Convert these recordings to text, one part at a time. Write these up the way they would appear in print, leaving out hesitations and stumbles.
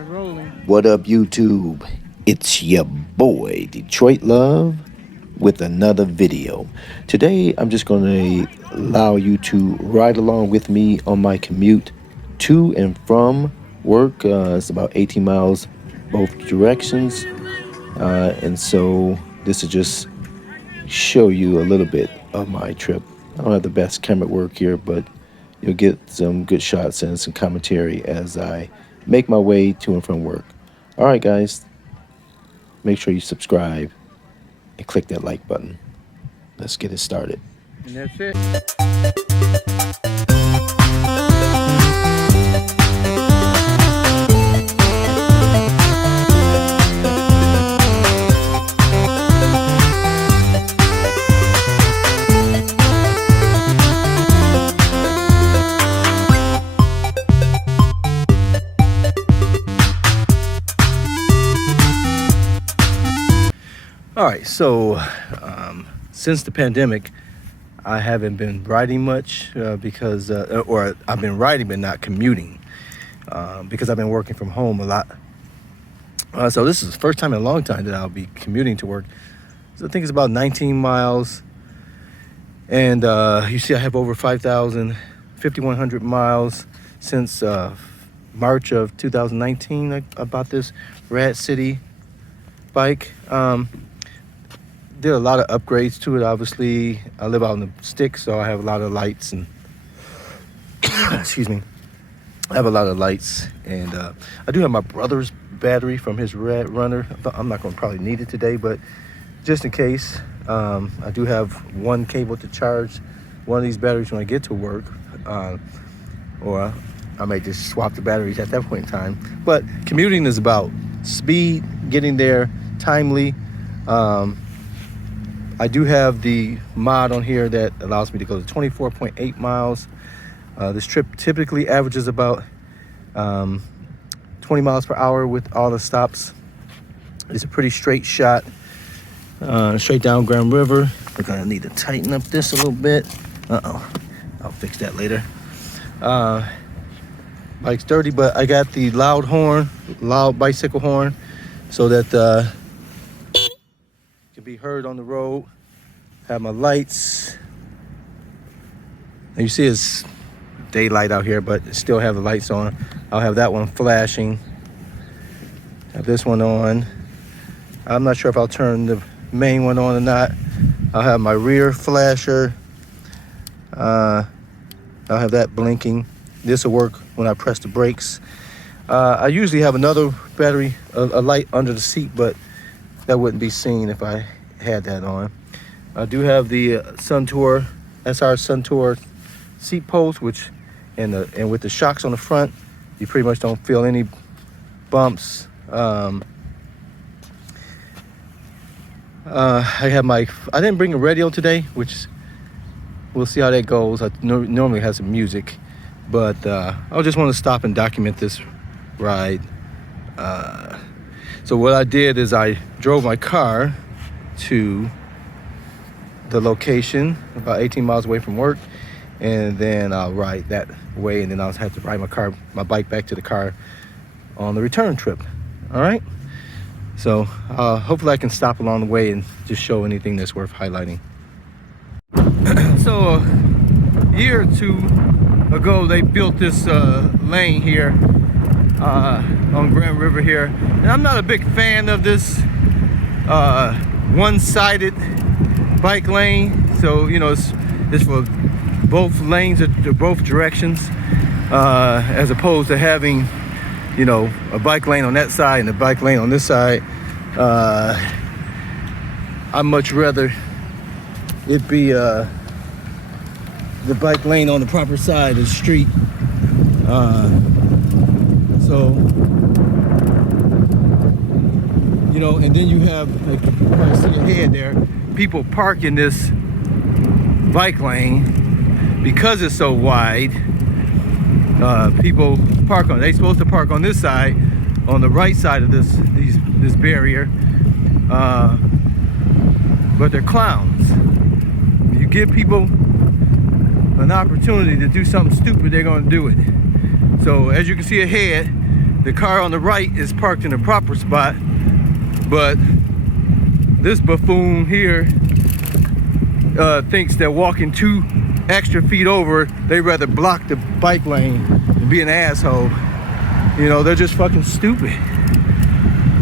They're rolling. What up, YouTube? It's your boy, Detroit Love, with another video. Today, I'm just going to allow you to ride along with me on my commute to and from work. It's about 18 miles both directions. And so this will just show you a little bit of my trip. I don't have the best camera work here, but you'll get some good shots and some commentary as I make my way to and from work. All right, guys, make sure you subscribe and click that like button. Let's get it started. And that's it. All right, so since the pandemic, I haven't been riding much because I've been riding but not commuting because I've been working from home a lot. So this is the first time in a long time that I'll be commuting to work. So I think it's about 19 miles. And you see I have over 5,100 miles since March of 2019. I bought this RadCity bike. Did a lot of upgrades to it. Obviously, I live out in the sticks, so I have a lot of lights and excuse me, I have a lot of lights, and I do have my brother's battery from his Rad runner. I'm not going to probably need it today, but just in case, I do have one cable to charge one of these batteries when I get to work, or I may just swap the batteries at that point in time. But commuting is about speed, getting there timely. I do have the mod on here that allows me to go to 24.8 miles. This trip typically averages about 20 miles per hour with all the stops. It's a pretty straight shot, straight down Grand River. We're gonna need to tighten up this a little bit. I'll fix that later. Bike's dirty, but I got the loud bicycle horn, so that can be heard on the road. Have my lights. And you see it's daylight out here, but still have the lights on. I'll have that one flashing. Have this one on. I'm not sure if I'll turn the main one on or not. I'll have my rear flasher. I'll have that blinking. This will work when I press the brakes. I usually have another battery, a light under the seat, but that wouldn't be seen if I had that on. I do have the SR Suntour seat post, which and with the shocks on the front, you pretty much don't feel any bumps. I didn't bring a radio today, which we'll see how that goes. I normally have some music, but I just want to stop and document this ride. So what I did is I drove my car to the location about 18 miles away from work, and then I'll ride that way, and then I'll have to ride my bike back to the car on the return trip. All right, so hopefully I can stop along the way and just show anything that's worth highlighting. So a year or two ago, they built this lane here on Grand River here, and I'm not a big fan of this one-sided bike lane. So it's for both lanes to both directions, as opposed to having a bike lane on that side and a bike lane on this side. I'd much rather it be the bike lane on the proper side of the street. And then you have, like you probably see ahead there, people park in this bike lane because it's so wide. People park on. They're supposed to park on this side, on the right side of this barrier, but they're clowns. You give people an opportunity to do something stupid, they're going to do it. So as you can see ahead, the car on the right is parked in the proper spot, but this buffoon here thinks that walking 2 extra feet over, they rather block the bike lane and be an asshole. You know, they're just fucking stupid.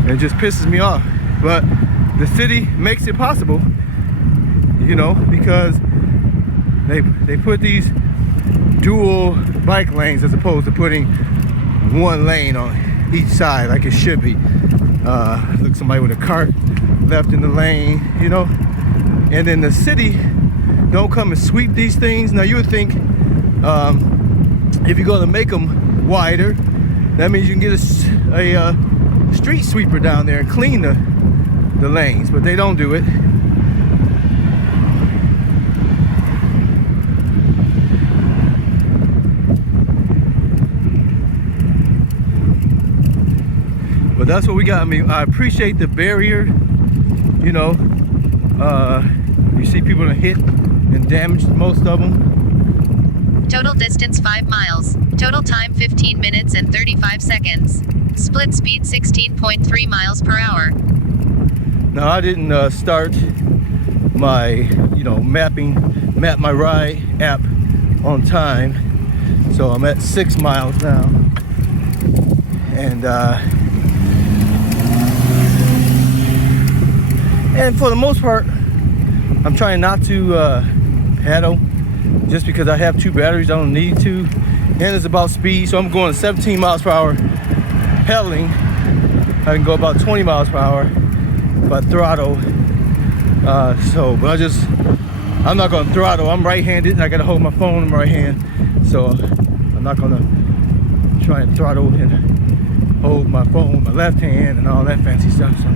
It just pisses me off. But the city makes it possible, you know, because they put these dual bike lanes as opposed to putting 1 lane on each side like it should be. Look, somebody with a cart left in the lane, you know. And then the city don't come and sweep these things. Now you would think if you're gonna make them wider, that means you can get a street sweeper down there and clean the lanes, but they don't do it. But that's what we got. I mean, I appreciate the barrier, you know. You see people that hit and damaged most of them. Total distance 5 miles. Total time 15 minutes and 35 seconds. Split speed 16.3 miles per hour. Now I didn't start my, you know, map my ride app on time, so I'm at 6 miles now, and for the most part, I'm trying not to paddle, just because I have 2 batteries. I don't need to, and it's about speed, so I'm going 17 miles per hour pedaling. I can go about 20 miles per hour if I throttle. But I'm not gonna throttle. I'm right-handed and I gotta hold my phone in my right hand, so I'm not gonna try and throttle and hold my phone with my left hand and all that fancy stuff. So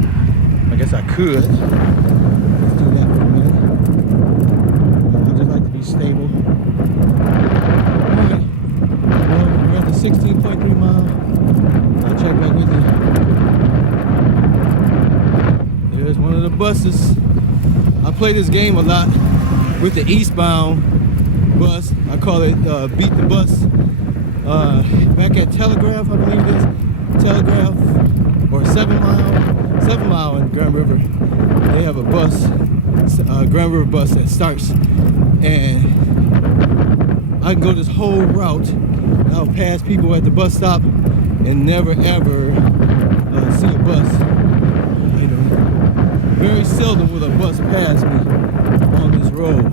I guess I could. Let's do that for a minute. I just like to be stable. Alright, well, we're at the 16.3 miles. I'll check back with you. There's one of the buses. I play this game a lot with the eastbound bus. I call it Beat the Bus. Back at Telegraph, I believe it is. Telegraph or 7 Mile in Grand River. They have a bus, Grand River bus that starts, and I can go this whole route. And I'll pass people at the bus stop and never ever see a bus. You know, very seldom will a bus pass me on this road.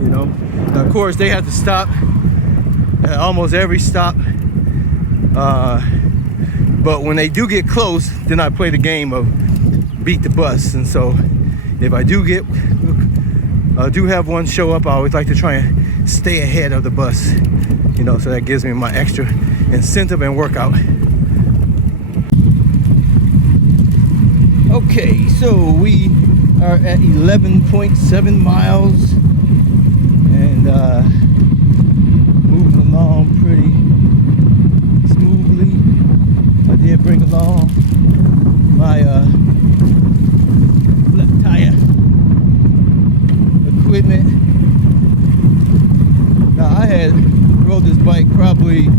You know, now, of course they have to stop at almost every stop. But when they do get close, then I play the game of beat the bus. And so if I do have one show up, I always like to try and stay ahead of the bus, you know, so that gives me my extra incentive and workout. Okay, so we are at 11.7 miles and moving along pretty smoothly. I did bring along my flat tire equipment. Now I had rode this bike probably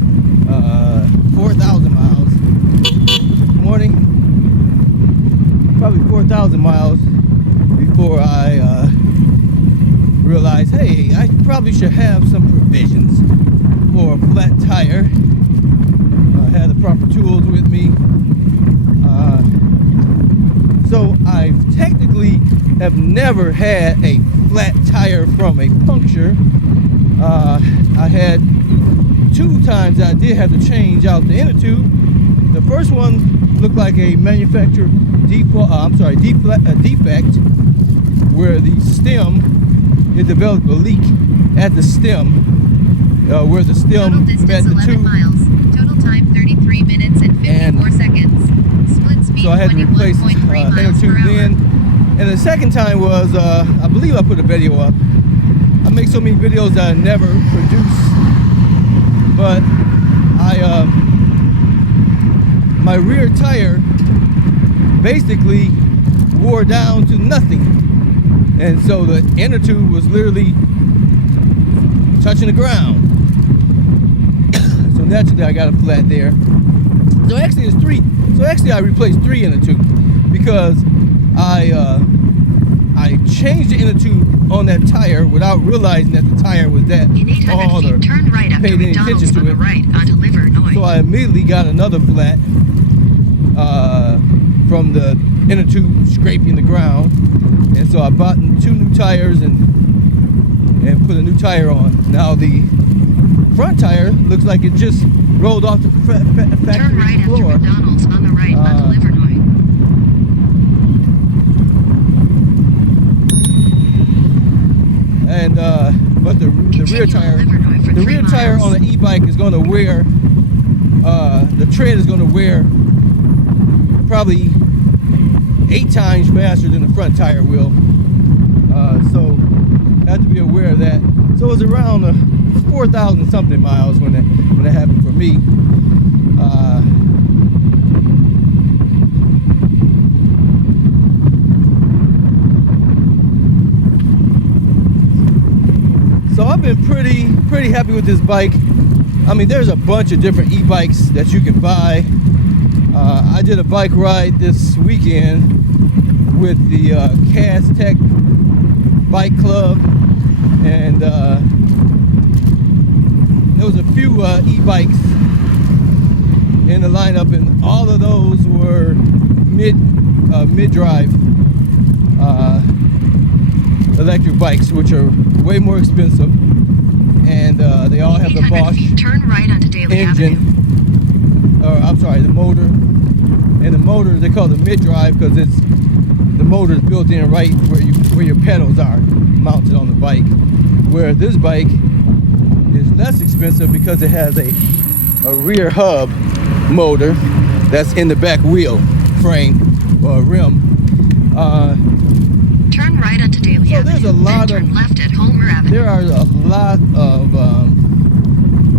4,000 miles this morning. Probably 4,000 miles before I realized, hey, I probably should have some provisions for a flat tire. I had the proper tools with me. So I technically have never had a flat tire from a puncture. I had 2 times that I did have to change out the inner tube. The first one looked like a manufacturer defect, where the stem, it developed a leak at the stem, where the stem met the tube. Miles. Total time 33 minutes and 54 seconds. Split speed so I had to replace the inner tube then. And the second time was, I believe I put a video up. I make so many videos that I never produce, but my rear tire basically wore down to nothing, and so the inner tube was literally touching the ground. So naturally I got a flat there. So actually it's 3. So actually I replaced 3 inner tube because I changed the inner tube on that tire without realizing that the tire was that In 800 small or feet, turn right after paid any McDonald's attention on to the it. right onto Livernois. So I immediately got another flat from the inner tube scraping the ground, and so I bought 2 new tires and put a new tire on. Now the front tire looks like it just rolled off the factory Turn right floor. after McDonald's on the right onto Livernois. And but the rear tire on the e-bike is going to wear the tread is going to wear probably 8 times faster than the front tire will. So have to be aware of that. So it was around 4,000 something miles when that happened for me. So I've been pretty happy with this bike. I mean, there's a bunch of different e-bikes that you can buy. I did a bike ride this weekend with the Tech Bike Club, and there was a few e-bikes in the lineup, and all of those were mid-drive electric bikes, which are way more expensive, and they all have the Bosch turn right onto Daly engine, or I'm sorry, the motor. And the motor, they call it mid-drive because it's the motor is built in right where your pedals are mounted on the bike. Where this bike is less expensive because it has a rear hub motor that's in the back wheel frame or rim. Turn right onto Daly So Avenue. there's a lot turn of left at Homer Avenue. there are a lot of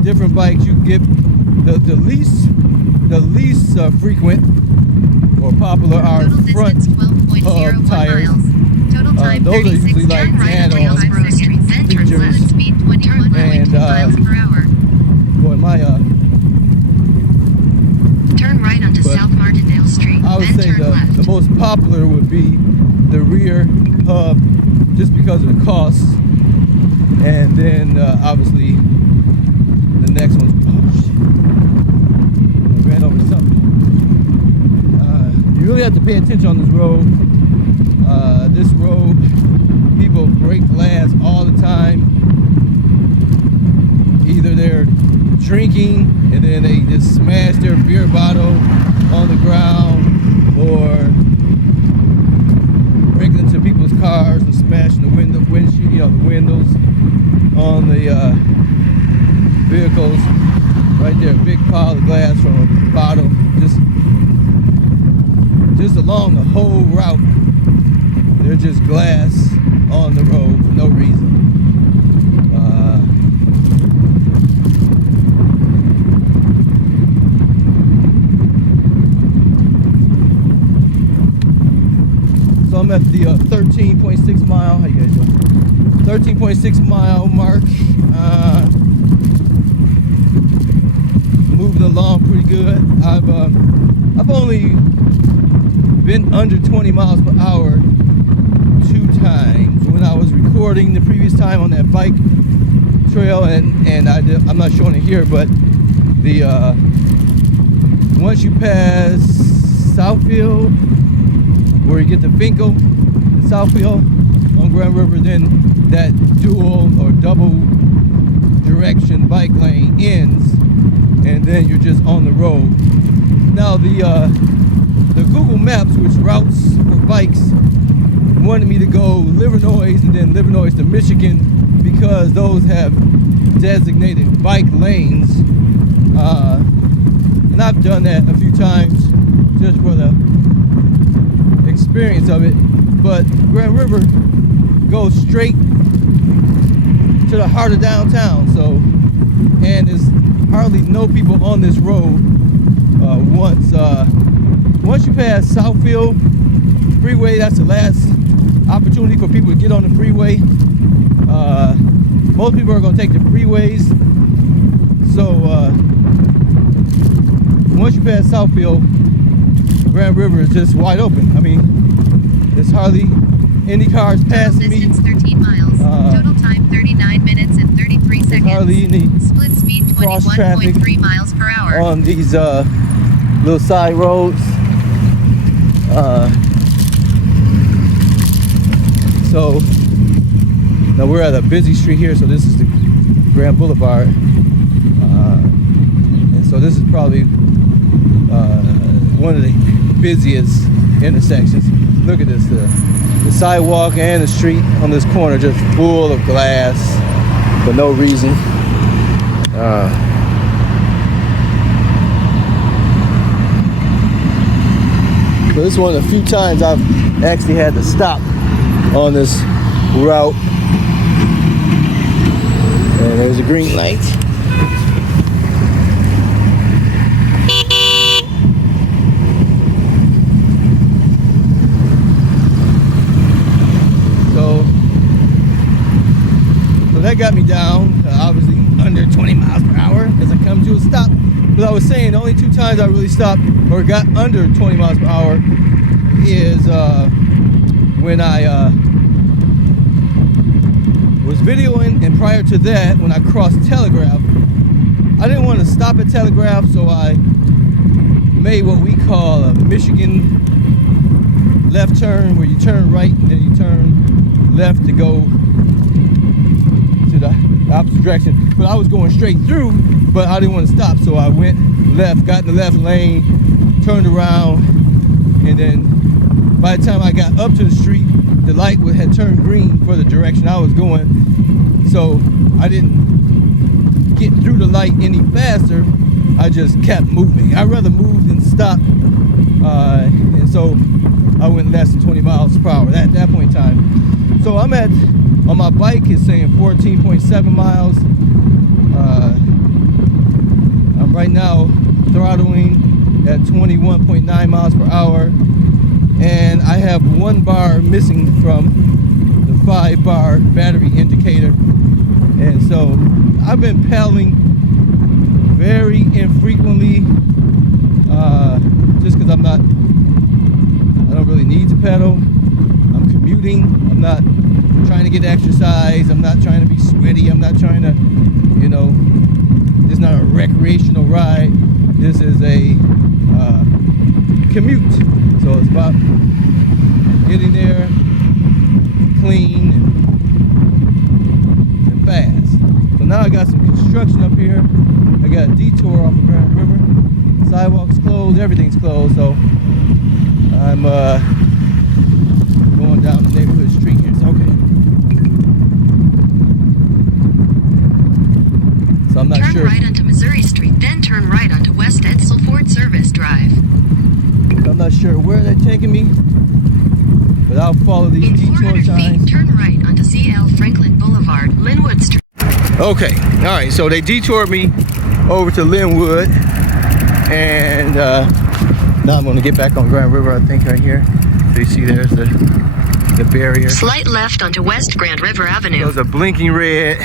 different bikes. You can get the least frequent or popular are front hub tires. Total time Those are usually like add-on features. Speed 21.2 And miles per hour. boy, my Turn right onto but South Martindale Street. I would then say turn left. the most popular would be the rear hub, just because of the cost, and then obviously the next one's I ran over something. You really have to pay attention on this road. This road, people break glass all the time. Either they're drinking and then they just smash their beer bottle on the ground, or breaking into people's cars and smashing the windshield, the windows on the vehicles. Right there, a big pile of glass from a bottle, just along the whole route. They're just glass on the road for no reason. So I'm at the 13.6 mile. How you guys doing? 13.6 mile mark. Moving along pretty good. I've only been under 20 miles per hour 2 times. When I was recording the previous time on that bike trail, and I'm not showing it here, but the once you pass Southfield, where you get to Finkel and Southfield on Grand River, then that dual or double direction bike lane ends, and then you're just on the road. Now the Google Maps, which routes for bikes, wanted me to go Livernois and then Livernois to Michigan because those have designated bike lanes. And I've done that a few times just for the experience of it. But Grand River goes straight to the heart of downtown, so, and there's hardly no people on this road. Once you pass Southfield Freeway, that's the last opportunity for people to get on the freeway. Most people are going to take the freeways. So once you pass Southfield, Grand River is just wide open. I mean, there's hardly any cars passing me. Distance 13 miles. Total time 39 minutes and 33 seconds. Hardly any Split speed cross traffic 21.3 miles per hour. on these little side roads. So now we're at a busy street here, so this is the Grand Boulevard, and so this is probably one of the busiest intersections. Look at this, the sidewalk and the street on this corner just full of glass for no reason. So this is one of the few times I've actually had to stop on this route. And there's a green light. So that got me down, obviously under 20 miles per hour as I come to a stop. But I was saying the only two times I really stopped or got under 20 miles per hour is when I was videoing, and prior to that when I crossed Telegraph. I didn't want to stop at Telegraph, so I made what we call a Michigan left turn, where you turn right and then you turn left to go to the opposite direction. But I was going straight through, but I didn't want to stop, so I went left, got in the left lane, turned around, and then by the time I got up to the street, the light had turned green for the direction I was going, so I didn't get through the light any faster. I just kept moving. I'd rather move than stop, and so I went less than 20 miles per hour at that point in time. So I'm at, on my bike it's saying 14.7 miles. I'm right now throttling at 21.9 miles per hour, and I have 1 bar missing from the 5-bar battery indicator. And so I've been pedaling very infrequently, just because I don't really need to pedal. I'm commuting. I'm not trying to get exercise. I'm not trying to be sweaty. I'm not trying to, you know, this is not a recreational ride. This is a commute. So it's about getting there clean and fast. So now I got some construction up here. I got a detour off of Grand River. Sidewalks closed, everything's closed, so I'm going down the neighborhood street here. So, okay. So I'm not sure. Turn right onto Missouri Street, then turn right onto West Edsel Ford Service Drive. I'm not sure where they're taking me, but I'll follow these In detour 400 signs. feet, turn right onto CL Franklin Boulevard, Linwood Street. Okay, all right, so they detoured me over to Linwood, and now I'm gonna get back on Grand River, I think, right here. So you see there's the barrier. Slight left onto West Grand River Avenue. There's a blinking red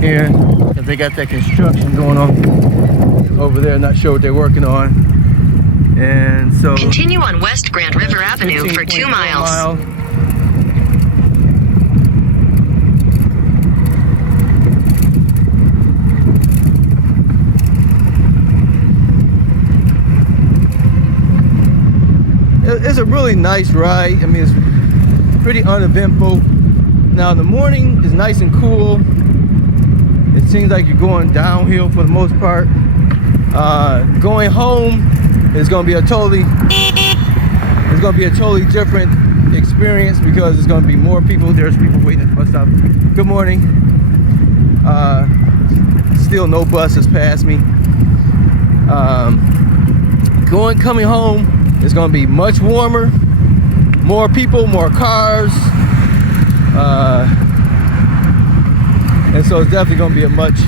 here, because they got that construction going on over there. Not sure what they're working on. And so Continue on West Grand River Avenue for 2 miles. It's a really nice ride. I mean, it's pretty uneventful. Now in the morning is nice and cool. It seems like you're going downhill for the most part. Going home is going to be a totally different experience, because there's going to be more people. There's people waiting at the bus stop. Good morning. Still no buses past me. Coming home, it's going to be much warmer, more people, more cars, and so it's definitely going to be a much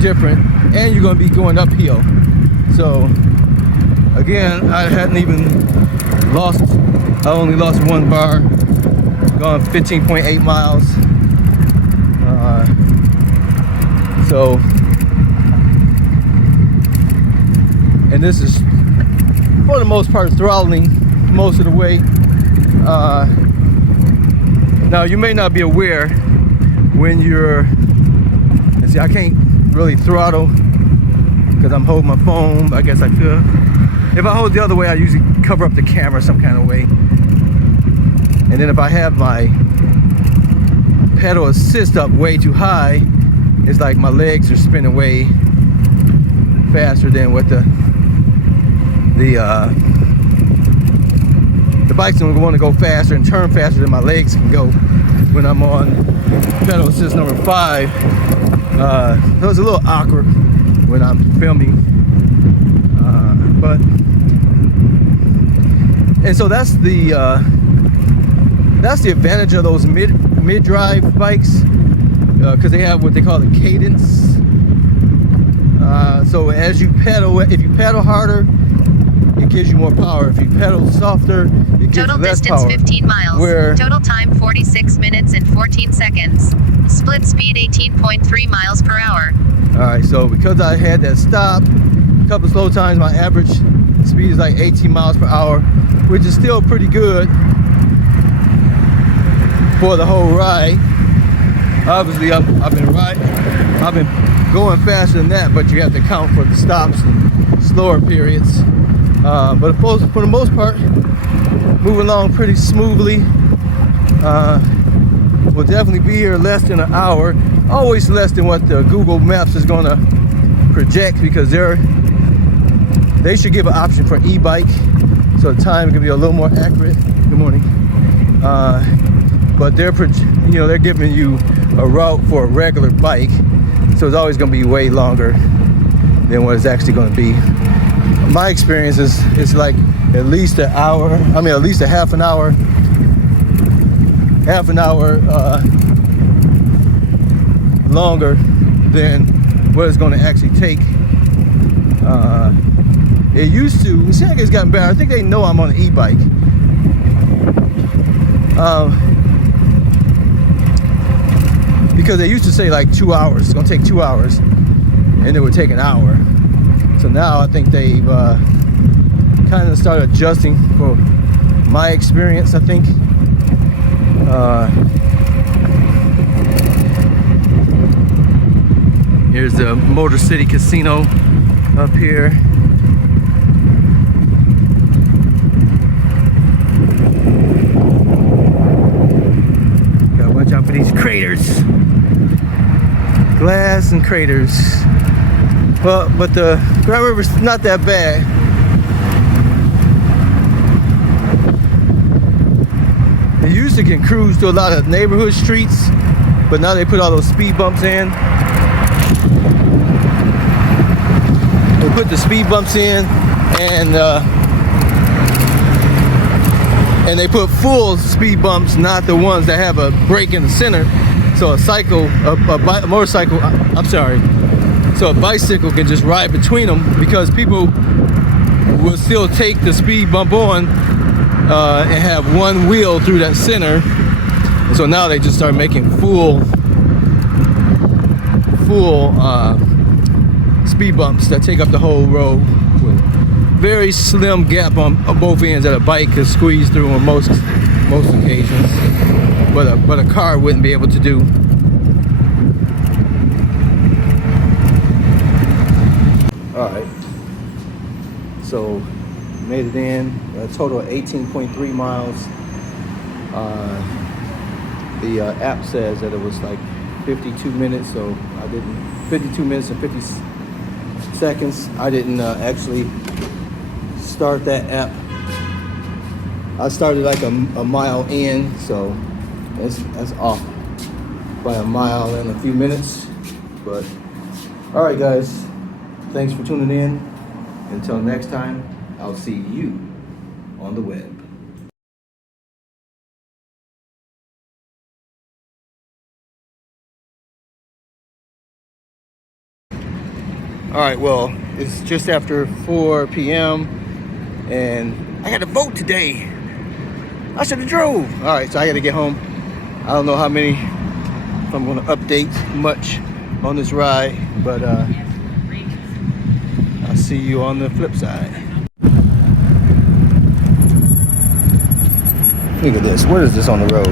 different, and you're going to be going uphill. So again, I only lost 1 bar, going 15.8 miles. So and this is for the most part throttling most of the way. Now you may not be aware when you're, let's see, I can't really throttle because I'm holding my phone. I guess I could. If I hold the other way, I usually cover up the camera some kind of way. And then if I have my pedal assist up way too high, it's like my legs are spinning way faster than what the bike's gonna want to go faster and turn faster than my legs can go when I'm on pedal assist number 5. So it's a little awkward when I'm filming, and so that's the advantage of those mid-drive bikes, because they have what they call the cadence. So as you pedal, if you pedal harder, it gives you more power. If you pedal softer, it gives you less power. Total distance 15 miles. Where total time 46 minutes and 14 seconds. Split speed 18.3 miles per hour. All right, so because I had that stop, a couple slow times, my average speed is like 18 miles per hour, which is still pretty good for the whole ride. Obviously, I've been going faster than that, but you have to count for the stops and slower periods. But for the most part, moving along pretty smoothly. We'll definitely be here less than an hour. Always less than what the Google Maps is gonna project, because they should give an option for e-bike, so the time can be a little more accurate. Good morning. But they're giving you a route for a regular bike, so it's always gonna be way longer than what it's actually gonna be. My experience is it's like at least an hour. I mean, at least a half an hour longer than what it's going to actually take. It used to. It seems like it's gotten better. I think they know I'm on an e-bike. Because they used to say like 2 hours. It's going to take 2 hours, and it would take an hour. So now I think they've kind of started adjusting for my experience, I think. Here's the Motor City Casino up here. Gotta watch out for these craters. Glass and craters. Well, but the Grand River's not that bad. They used to can cruise to a lot of neighborhood streets, but now they put all those speed bumps in. They put the speed bumps in, and they put full speed bumps, not the ones that have a break in the center. So a motorcycle, I'm sorry. So a bicycle can just ride between them, because people will still take the speed bump on and have one wheel through that center. And so now they just start making full speed bumps that take up the whole road, with very slim gap on both ends that a bike could squeeze through on most occasions, but a car wouldn't be able to do. All right, so made it in, a total of 18.3 miles. The app says that it was like 52 minutes, so I didn't, 52 minutes and 50 seconds. I didn't actually start that app. I started like a mile in, so that's off by a mile and a few minutes. But all right, guys, thanks for tuning in. Until next time, I'll see you on the web. All right, well, it's just after 4 p.m. and I got to vote today. I should have drove. All right, so I got to get home. I don't know if I'm going to update much on this ride, but I'll see. see you on the flip side. Look at this. What is this on the road?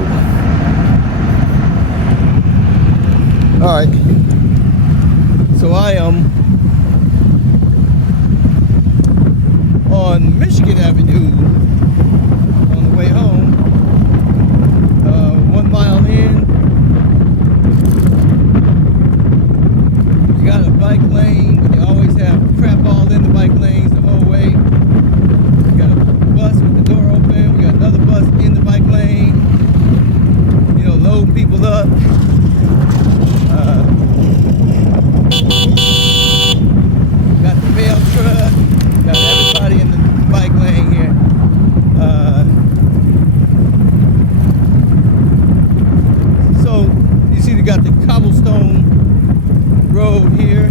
All right. So I am on Michigan Avenue on the way home. 1 mile in. You got a bike lane, but you always have crap all in the bike lanes the whole way. You got a bus with the door open. We got another bus in the bike lane. You know, loading people up. Got the mail truck. Got everybody in the bike lane here. So you see, they got the cobblestone road here.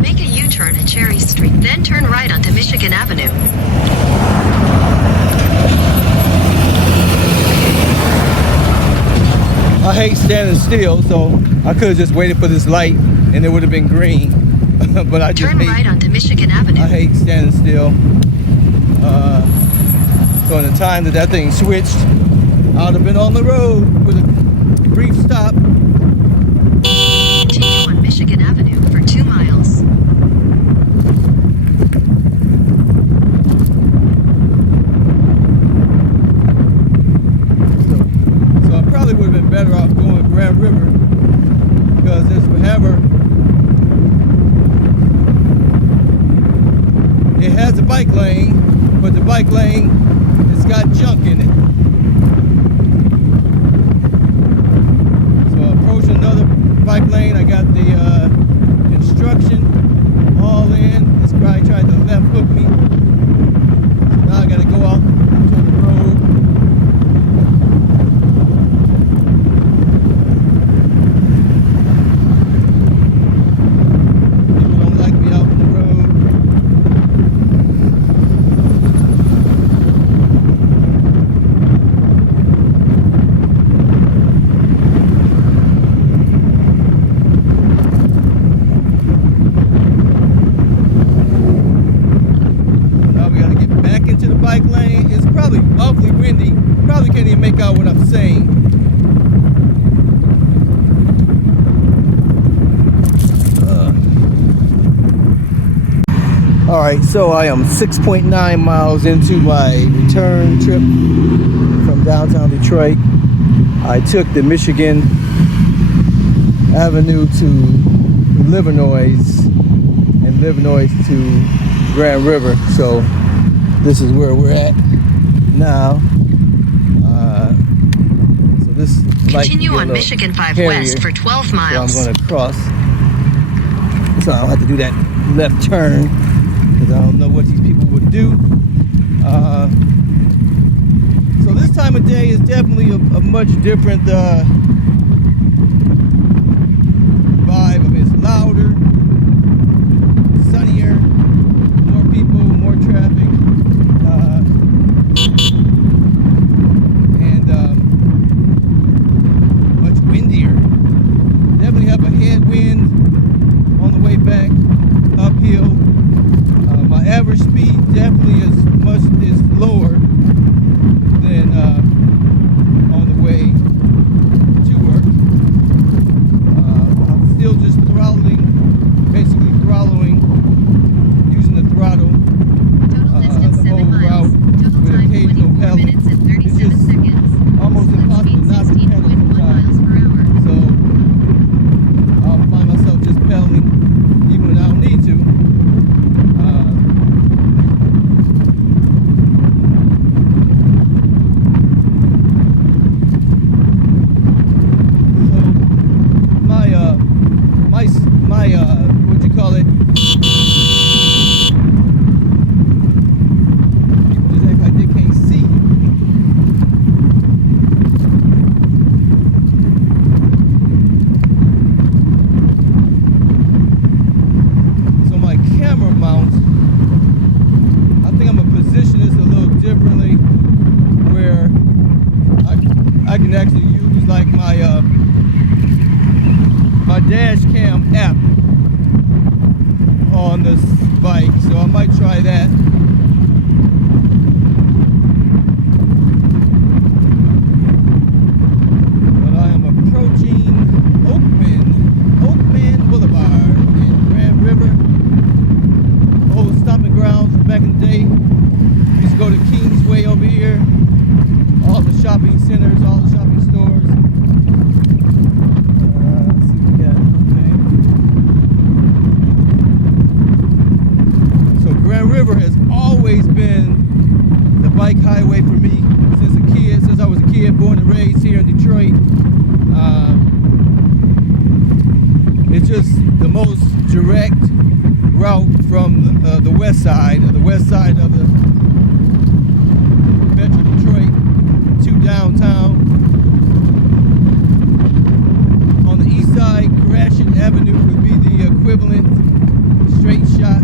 Make a U-turn at Cherry Street, then turn right onto Michigan Avenue. I hate standing still, so I could have just waited for this light and it would have been green. But I just Turn right onto Michigan Avenue. I hate standing still. So in the time that thing switched, I would have been on the road with a brief stop. Continue on Michigan Avenue for 2 miles. So I probably would have been better off going Grand River, because there's forever. It has a bike lane, but the bike lane has got junk in it. So approaching another bike lane, I got the construction all in. This guy tried to left hook me. So now I got to go out to the road. People don't like me out on the road. Now we got to get back into the bike lane. It's probably awfully windy. Probably can't even make out what I'm saying. All right, so I am 6.9 miles into my return trip from downtown Detroit. I took the Michigan Avenue to Livernois and Livernois to Grand River. So this is where we're at now. So this might Continue be a on little Michigan 5 hairier, West for 12 so miles. I'm going to cross. So I'll have to do that left turn, because I don't know what these people would do. So this time of day is definitely a much different vibe. I mean, it's louder, sunnier, more people, more traffic, and much windier. Definitely have a headwind on the way back uphill. My average speed definitely is lower than on the way to work. I'm still just basically throttling, using the throttle Total distance the 7 whole miles. route Total with time occasional 24 pedaling. minutes and It's 37 just seconds. almost Split impossible speed not to pedal 16.1 miles sometimes. per hour. So I'll find myself just pedaling even when I don't need to. from the west side of the Metro Detroit to downtown. On the east side, Gratiot Avenue would be the equivalent straight shot.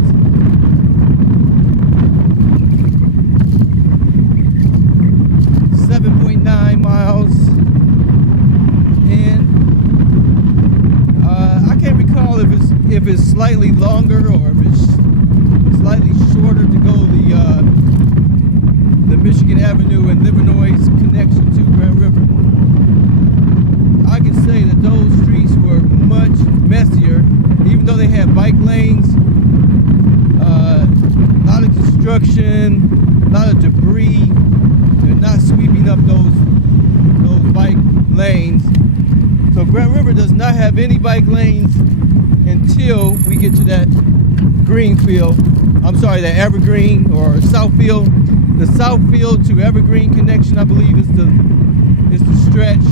Miles, and I can't recall if it's slightly longer or if it's slightly shorter to go the Michigan Avenue and Livernois connection to Grand River. I can say that those streets were much messier, even though they had bike lanes. A lot of construction, a lot of debris. They're not sweeping up those bike lanes. So Grand River does not have any bike lanes until we get to that Greenfield. I'm sorry, that Evergreen or Southfield. The Southfield to Evergreen connection, I believe, is the stretch.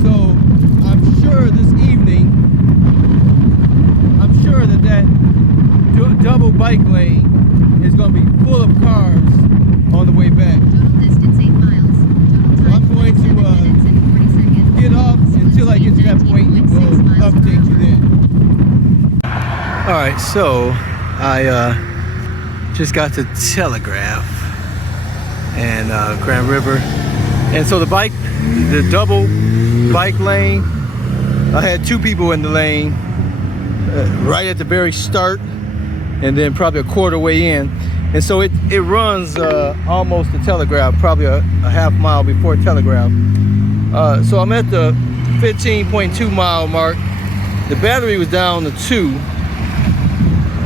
So I'm sure this evening, that double bike lane is going to be full of cars on the way back. Total distance 8 miles. So I'm going to get off until I get to that point, and we'll update you then. All right, so I just got to Telegraph and Grand River, and so the double bike lane, I had 2 people in the lane right at the very start, and then probably a quarter way in. And so it runs almost to Telegraph, probably a half mile before Telegraph. So I'm at the 15.2 mile mark. The battery was down to 2.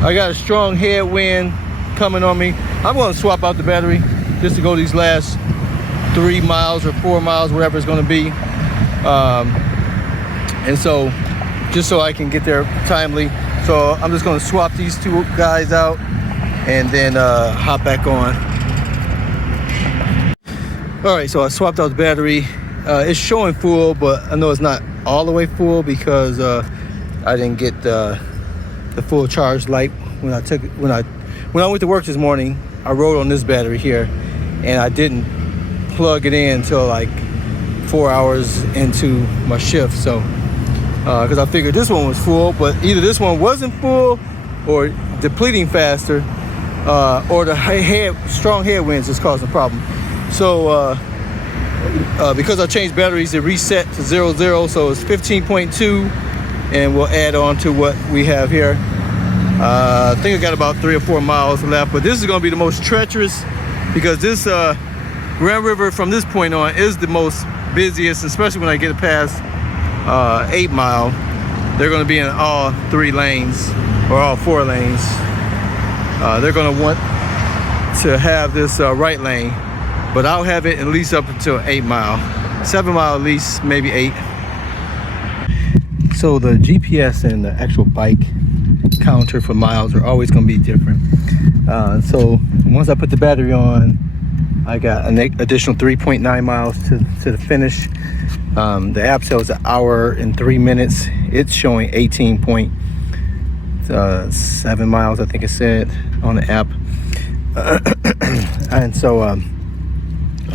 I got a strong headwind coming on me. I'm going to swap out the battery just to go these last 3 miles or 4 miles, whatever it's going to be. And so, just so I can get there timely. So I'm just going to swap these 2 guys out and then hop back on. All right, so I swapped out the battery. It's showing full, but I know it's not all the way full because I didn't get the full charge light when I went to work this morning. I rode on this battery here, and I didn't plug it in until like 4 hours into my shift. So because I figured this one was full, but either this one wasn't full or depleting faster, or the strong headwinds is causing a problem. So because I changed batteries, it reset to 0, so it's 15.2, and we'll add on to what we have here. I think I got about 3 or 4 miles left, but this is going to be the most treacherous because this Grand River from this point on is the most busiest, especially when I get past 8 Mile. They're going to be in all 3 lanes or all 4 lanes. They're going to want to have this right lane, but I'll have it at least up until 8 Mile. 7 Mile at least, maybe 8. So the GPS and the actual bike counter for miles are always going to be different. So once I put the battery on, I got an additional 3.9 miles to the finish. The app says an hour and 3 minutes. It's showing 18.7 miles, I think it said on the app. And so I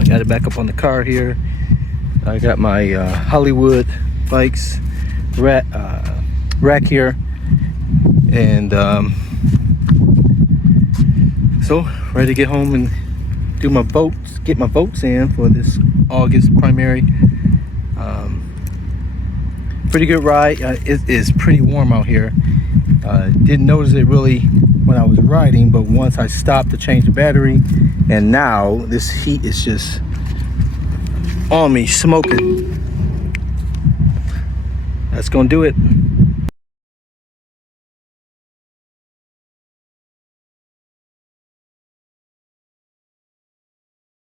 got it back up on the car here. I got my Hollywood bikes rack here, and so ready to get home and do my votes, get my votes in for this August primary. Pretty good ride. It is pretty warm out here. Didn't notice it really when I was riding, but once I stopped to change the battery, and now this heat is just on me, smoking. That's gonna do it.